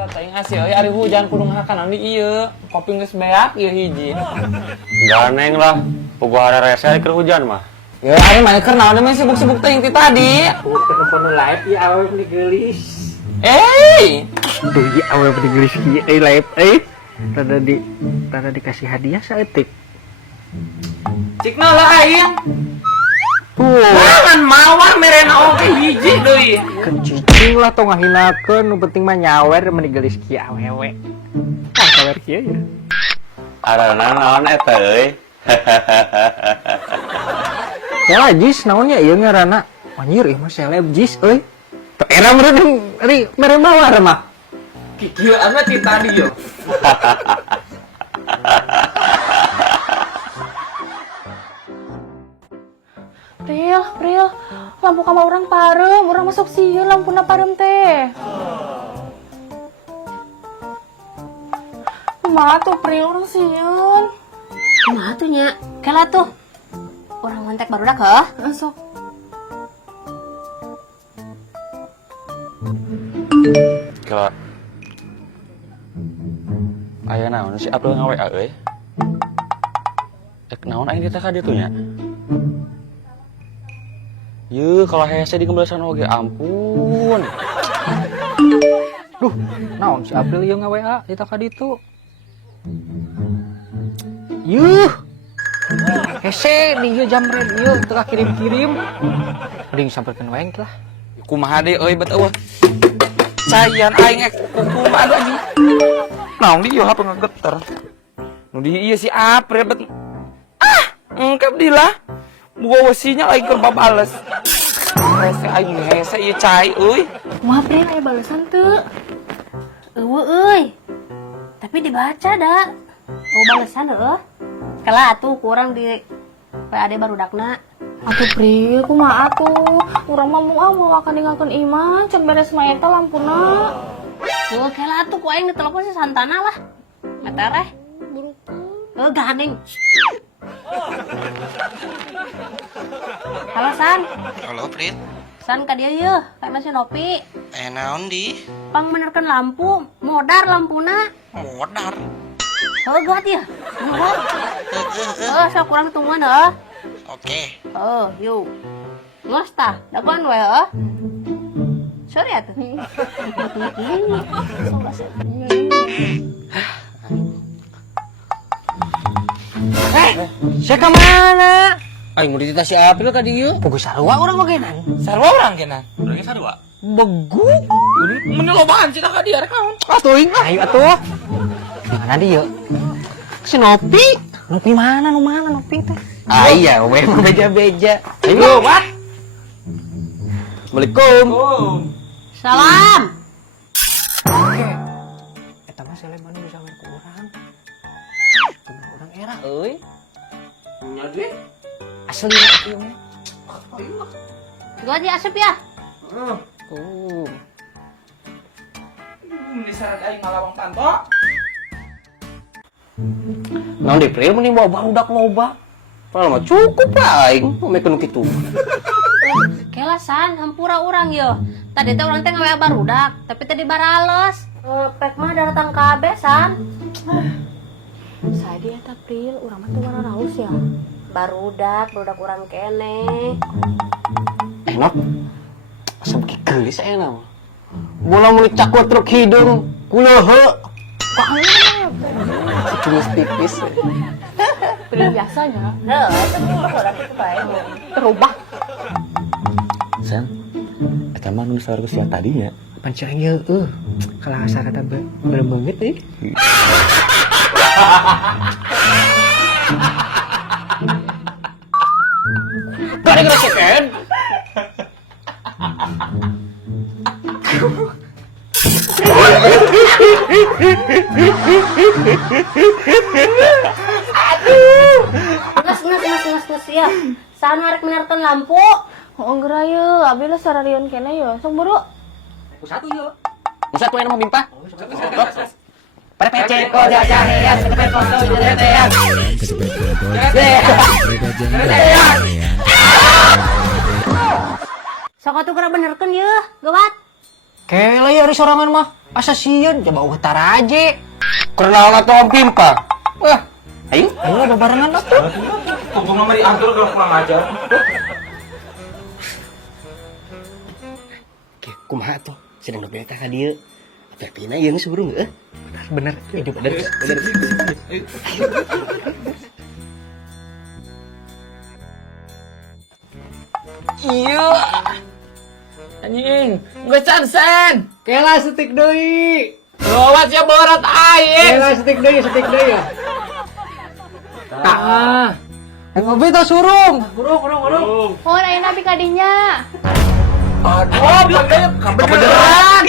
Teuing asih euy ari hujan kudu ngahakanan di ieu. Kopi geus beak ieu hiji. Ganeng lah. Puguh hari rese keur hujan mah. Ya ari mah keur naon mah sibuk-sibuk teuing ti tadi. Telepon live ya awe di gelis. Tuh ya awe di gelis kieu live Rada dikasih hadiah saeutik. Cikna lah aing. Tuh. Jangan mawar merena oke hiji deui. Kencing lah tong ngahinakeun, nu penting mah nyawer meni gelis kieu awewe. Nyawer kieu ya. Arana naon eta euy? Ya jis naonnya ieu ngaranna? Anjir ieu mah seleb jis euy. Teu era meureun mere mawar mah. Kieu ana ti tadi yo. Pril, lampu kamar orang parem, orang masuk sieun lampuna parem teh. Kumaha tuh Pril orang sieun? Kumaha tuh nya? Kela tuh. Orang mantek barudak heuh? Sok. Kela. Aya naon si April ngawe euy? Naon aing teh ka ditu nya? Yuh, kalau hese di kembalasan oge, ampun. Duh, naon si April ieu ngawe eta ka ditu? Yuh. Hese di ieu jamret ieu teu kirim-kirim. Mending sampeurkeun wae lah. Kumaha deui euy bet eueuh. Cayan aing kumaha adu anjing. Naon di ieu HP ngageter. Nu di ieu si April bet. Engkep dilah. Buah wasinya aing keur babales. Hese aing hese ieu cai euy. Kumaha Pril aya balesan teu? Eueuh euy. Tapi dibaca da. Oh balesan heuh. Kela atuh kurang di PAD barudakna. Atuh Pril, kumaha atuh? Urang mah mau akan ninggalkeun iman, can beres mah eta lampuna. Tuh kela atuh ku aing ditelepon si Santana lah. Metereh. Burukeun. Gandeng. Halo San. Halo Prit. San ka dieu yeuh, kana si Nopi. Naon di? Pang benerkeun lampu, modar lampuna. Modar. Heuh geuat ya. Sok kurang tungguan heuh. Oke. Yuk. Ngeus tah, dagoan we heuh. Sorry atuh. Saya ke mana? Aing mau ditita si April ka dieu. Pogo sarua urang bagenan. Sarua urang kenah. Urang sarua. Begu. Mun lobaan cenah ka dieu rek naon? Atuh, ayo atuh. Mana dia? Si Nopi. Nopi mana? Nu mana Nopi teh? Iya, we mah beja-beja. Ayo, what? Assalamualaikum. Salam. Eta mah seleman bisa main ku urang. Temen urang era euy. Nya duit. Asli ieu mah. Gua aja asup ya. Diseret aing ngalawang tanto. Naon di Pril mending bawa barudak loba. Padahal mah cukup aing mekeun kitu. Kelasan hampura urang yo. Tadi teh urang teh ngawe barudak, tapi tadi barales. Pek mah datang kabeh san. Saya dia eta Pril, urang mah teu warna raus ya. Barudak urang kene. Enak. Asam ki geulis enak. Bola mulik cakwa truk hidung, kuleuheu. Tipis-tipis. Pril biasanya Heuh, eta mah barudak itu bae. terubah. San. Eta mah nu saur geus tadi ya. Pancen ieu kalau asal kata beungeut euy. Tadi gerekeun. Nges ya. Saan arek menerkeun lampu. Oh geura yeuh, abi lah sararion kene yeuh. Sok buru. Satu yuk. Bisa tuh nama mimpa. Pada pece Oh jajahean, cepet foto jajahean. Sok atuh geura benerkeun yeuh, gawat. Kele ya di sorangan mah. Asa sieun coba utar aja. Kenalan atau om pimpa. Wah, Ayo barengan atuh. tunggu mama diatur kalau kurang ajar. Oke, kumaha tuh? Sedang dok ka dieu. Pepina ieu geus burung heuh. Bener, itu bener. Iya. Anjing, nggak san. Kela setik deui. Lewat ya borat air. Kela setik deui ya. Ah. Ngopi teh surung. Mohon ayeuna abi kadinya. Aduh, bener. Kebeneran.